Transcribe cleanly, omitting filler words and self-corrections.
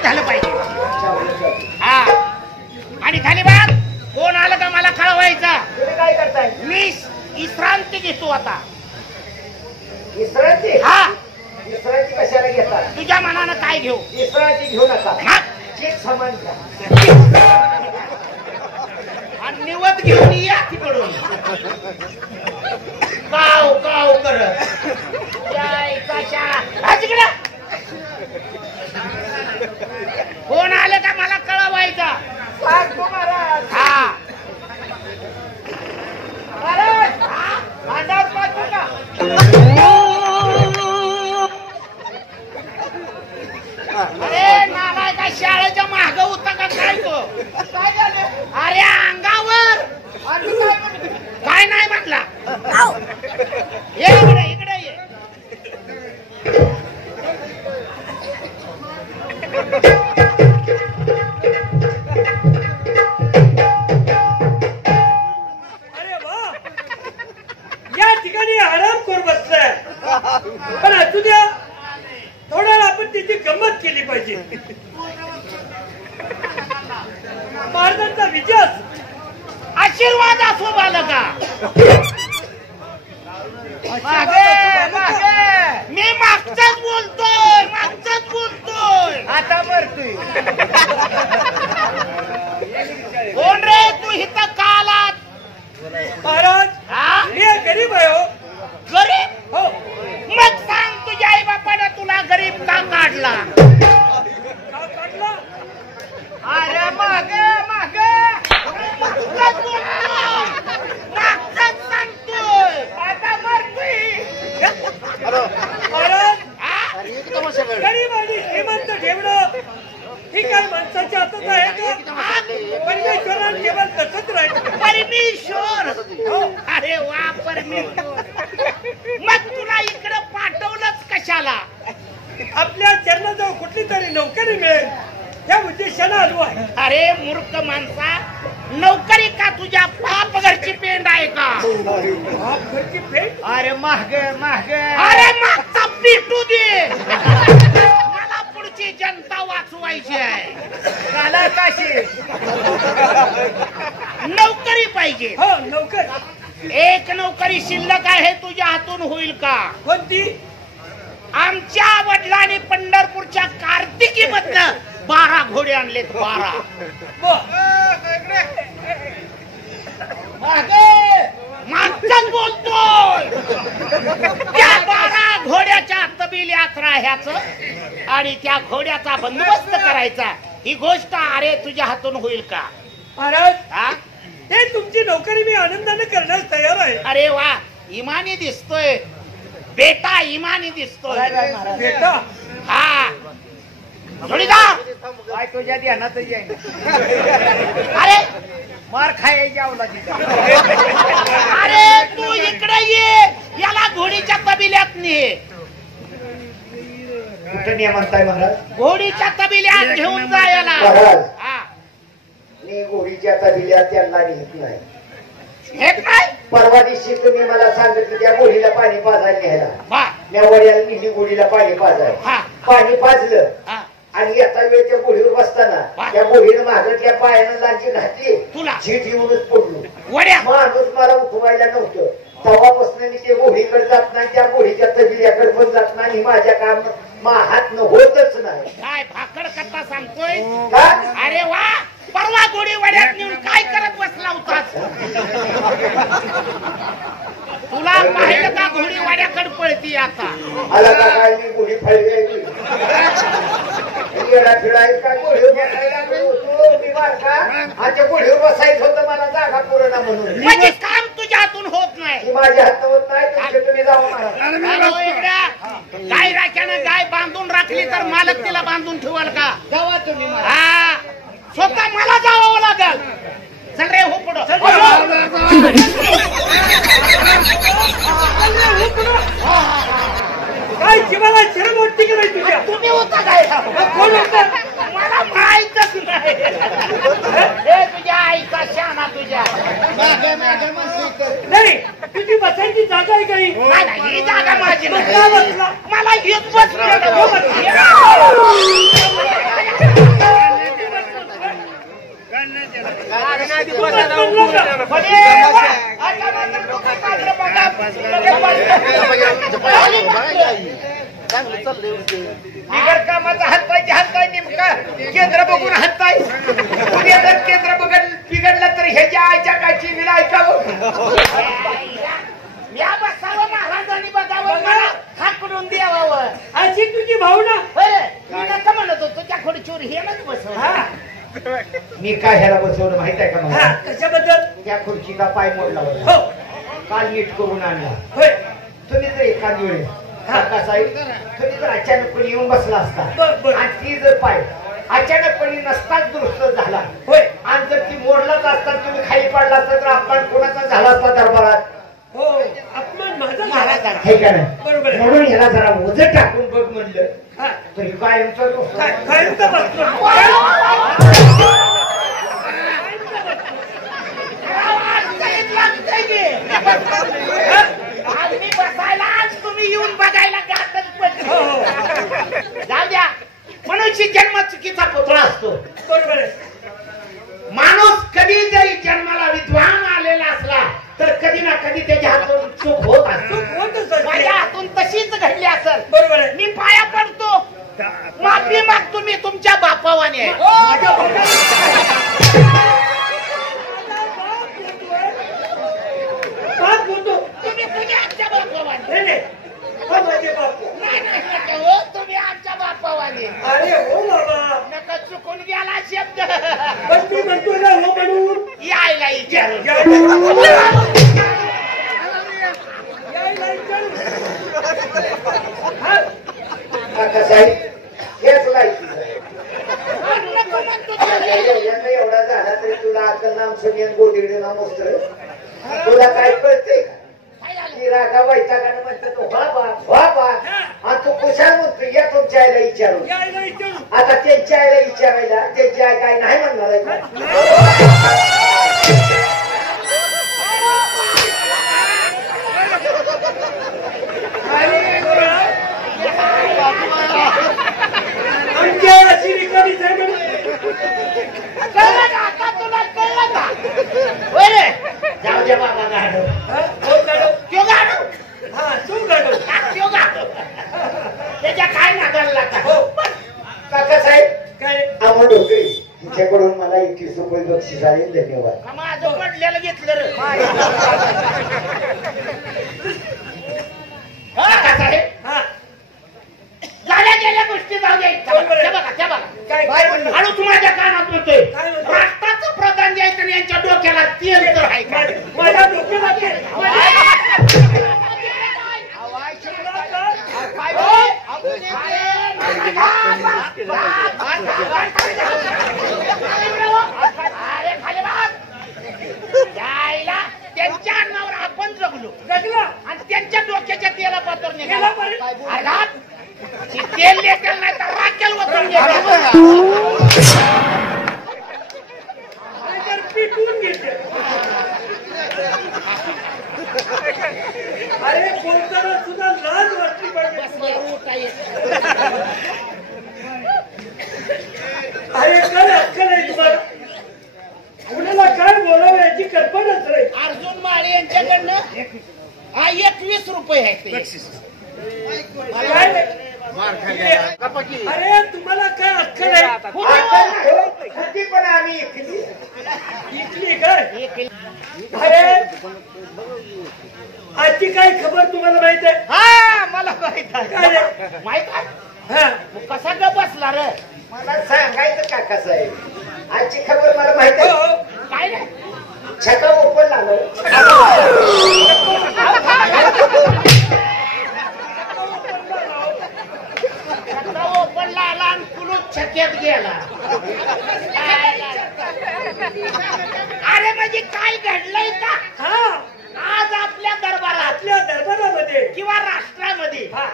व्यवस्थित झालं पाहिजे. हा आणि झाली बात. कोण आलं का मला कळवायचा. तुम्ही काय करताय. मी विश्रांती घेतो आता. विश्रांती. हा विश्रांती कशाला घेता. तुझ्या मनानं काय घेऊ. विश्रांती घेऊ नका. चेक सामान घ्या आणि निवत घेऊन या तिकडून. काव काव करत कोण आलं का मला कळवायचा. हा अरे नालाय का शाळेच्या माग होता का काय तो. काय झालं. अरे अंगावर काय नाही म्हटला. ये इकडे इकडे ये. अरे वा या ठिकाणी आराम करू बसलाय. पण असू द्या थोडा आपण तिची गंमत केली पाहिजे. महाराजांचा विजय आशीर्वाद असो बालका. मी मागचाच बोलतोय. मागचाच बोलतोय. आता मरतोय. कोण रे तू इथं का आलात. महाराज हा मी गरीब आहे हो. गरीब हो. मग सांग तुझ्या आई बापानं तुला गरीब का काढला. का काढला. अरे मागे मागे मागचाच सांगतोय. आता मरतोय. महाराज हा? गरीब आणि श्रीमंत ठेवणं ही काय माणसाच्या हातात आहे का. परमेश्वराने केवळ तसंच राहिलं. परमेश्वर. अरे वा परमेश्वर. मग तुला इकडं पाठवलंच कशाला. आपल्या चरणाजवळ कुठली तरी नोकरी मिळेल या उद्देशाने आलो आहे. अरे मूर्ख माणसा नोकरी का तुझ्या बाप घरची पेंड आहे का. बाप घरची भेट. अरे मागे मागे. अरे मागचा पिटू दे. मला पुढची जनता वाचवायची आहे. काला काशी. नोकरी पाहिजे. हो नोकर. एक नोकरी शिल्लक आहे तुझ्या हातून होईल का. कोणती. आमच्या वडिलांनी पंढरपूरच्या कार्तिकीमधनं 12 घोडे आणलेत. 12. मागचाच बोलतोय. त्या 12 घोड्याच्या तबिल्यात राहायचं आणि त्या घोड्याचा बंदोबस्त करायचा. ही गोष्ट अरे तुझ्या हातून होईल का. महाराज हा हे तुमची नोकरी मी आनंदाने करण्यास तयार आहे. अरे वा इमानी दिसतोय बेटा. इमानी दिसतोय बेटा. हा जोडीदार. काय तुझ्या ध्यानात येईल. अरे मार खायच्या आवला तिथं. अरे तू इकडे ये. याला घोडीच्या तबिल्यात ने. कुठं नियम म्हणताय महाराज. घोडीच्या तबिल्यात घेऊन जा याला. महाराज हा मी घोडीच्या तबिल्यात त्यांना नेत नाही. हे काय. परवा दिवशी तुम्ही मला सांगितलं त्या घोडीला पाणी पाजायला न्यायला. वा त्या वड्याला नेली घोडीला पाणी पाजाय. हा पाणी पाजलं हा आणि याचा वेळ त्या घोडीवर बसताना त्या घोडीनं मागतल्या पायानं लांची घातली. तुला झीट येऊनच पडलो. वड्या. माणूस मला उठवायला नव्हतं. तेव्हापासून मी ते घोडीकडे जात नाही. त्या घोडीच्या तबिल्याकडे पण जात नाही. माझ्या काम हात होतच नाही. काय भाकड कथा सांगतोय. का अरे वा परवा घोडी वड्यात नेऊन काय करत बसला होतास. तुला पाहिलं का घोडी वाड्याकडे पळती आता. आला का काय मी घोडी फळली येडा फिराय काय घोडीवर बसायला मी बारका. आजच्या घोडीवर बसायचं होतं मला जागा पुरणा म्हणून. म्हणजे काम तुझ्या हातून होत नाही. माझ्या हात होत नाही. तुम्ही जाऊ मला गाय राख्यानं गाय बांधून राखली तर मालक तिला बांधून ठेवाल का. जावा तुम्ही. हा स्वतः मला जावं लागल. चल रे हो पुढं. काय जीवाला शरम वाटते की नाही तुझ्या. तुम्ही होता काय. कोण होता. मला माहीतच नाही. हे तुझ्या आईचा शाना तुझ्या. नाही तुझी बसायची जागा आहे काही. ही जागा माझी बसला. मला येत बस. बिगड कामाचा हातपाय नेमका केंद्र बघून हातपाय उद्या जर केंद्र बिघडलं तर ह्याच्या आईच्या काची विला ऐकावं या बसावं महाराजांनी बघावं मला हाकडून द्यावं अशी तुझी भावना मी नका म्हणत होतो त्या खुर्चीवर हे नाही बसवलं मी काय ह्याला बसवलं माहित आहे का मला कशाबद्दल त्या खुर्चीचा पाय मोडला होता हो काल नीट करून आणला होय तुम्ही जर एखाद वेळेस साहेब तुम्ही जर अचानकपणे येऊन बसला असता आणि ती जर पाय अचानकपणे नसताच दुरुस्त झाला होय आणि जर ती मोडलाच असता तुम्ही खाली पडला असता तर अपमान कोणाचा झाला असता दरबारात हो अपमान माझा महाराजांचा हे का नाही बरोबर म्हणून ह्याला जरा ओझं टाकून बघ म्हणलं तरी कायमचा कायमचा बसतो आज मी बसायला आज तुम्ही येऊन बघायला जाऊ द्या मनुष्य जन्म चुकीचा पुतळा असतो बरोबर आहे माणूस कधी जरी जन्माला विद्वान आलेला असला तर कधी ना कधी त्याच्या हातून चूक होत असते माझ्या हातून तशीच घडली असेल बरोबर आहे मी पाया पडतो माफी मागतो मी तुमच्या बापावाने बाप होतो तुम्ही आमच्या बापावाने नाही माझे बाप हो तुम्ही आमच्या बापावाने अरे हो बाबा नका चुकून गेला शब्द पण मी म्हणतो ना हो म्हणून यायला विचारू एवढा झाला तरी तुला अक्कल नाम सुनियन गोडीकडे नाम वस्त्र तुला काय कळते रागा वैतागानं म्हणतो तो व्हा बा आणि तू कुशाल म्हणतो या तुमच्या आईला विचारू आता त्यांच्या आईला विचारायला त्यांची आई काय नाही म्हणणार आहे अशी रिकामी आता तुला कळलं का बरे जाऊ द्या बाबा गाडव त्यो गाडव हा तू गाडव त्यो गाडव त्याच्या काय नादाला लागता हो काका साहेब काय आम्हा डोकरी तुमच्याकडून मला 21 रुपये बक्षीस आले धन्यवाद माझं पडलेलं घेतलं रे काका साहेब हा झाल्या गेल्या गोष्टी जाऊ द्या त्या बघा काय हळूच माझ्या कानात म्हणतोय काय म्हणतो? राष्ट्राचं प्रधान द्यायचं आणि यांच्या डोक्याला तेल तर आहे का माझ्या डोक्याला अरे खाली जायला त्यांच्या अन्नावर आपण जगलो आणि त्यांच्या डोक्याच्या तेला पात्र निघाला तेल लेटेल नाही तर राखेल पिटून घेते अरे बोलताना सुद्धा लाज वाटली पाहिजे अरे काय अक्कल आहे तुम्हाला कुणाला काय बोलावं याची कल्पनाच नाही अर्जुन माळे यांच्याकडनं 21 रुपये आहेत काय अरे तुम्हाला काय अक्कल आहे कधी पण आम्ही इथली काय अरे आजची काय खबर तुम्हाला माहित आहे हा मला माहित आहे काय माहित आहे हा मग कसा ग बसला रे मला सांगायचं काका साहेब आजची खबर मला माहिती हो, आहे हो. काय रे छका ओपन आलं ओपनला आला आणि कुलूप छक्यात गेला अरे म्हणजे काय घडलंय का हा आज आपल्या दरबारात आपल्या दरबारामध्ये किंवा राष्ट्रामध्ये हा